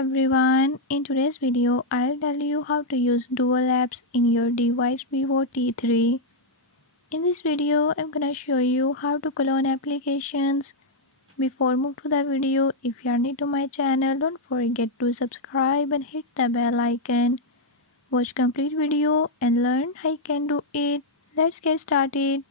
everyone, in today's video I'll tell you how to use Dual Apps in your device Vivo T3. In this video I'm gonna show you how to clone applications. Before move to the video, if you are new to my channel, don't forget to subscribe and hit the bell icon. Watch complete video and learn how you can do it. Let's get started.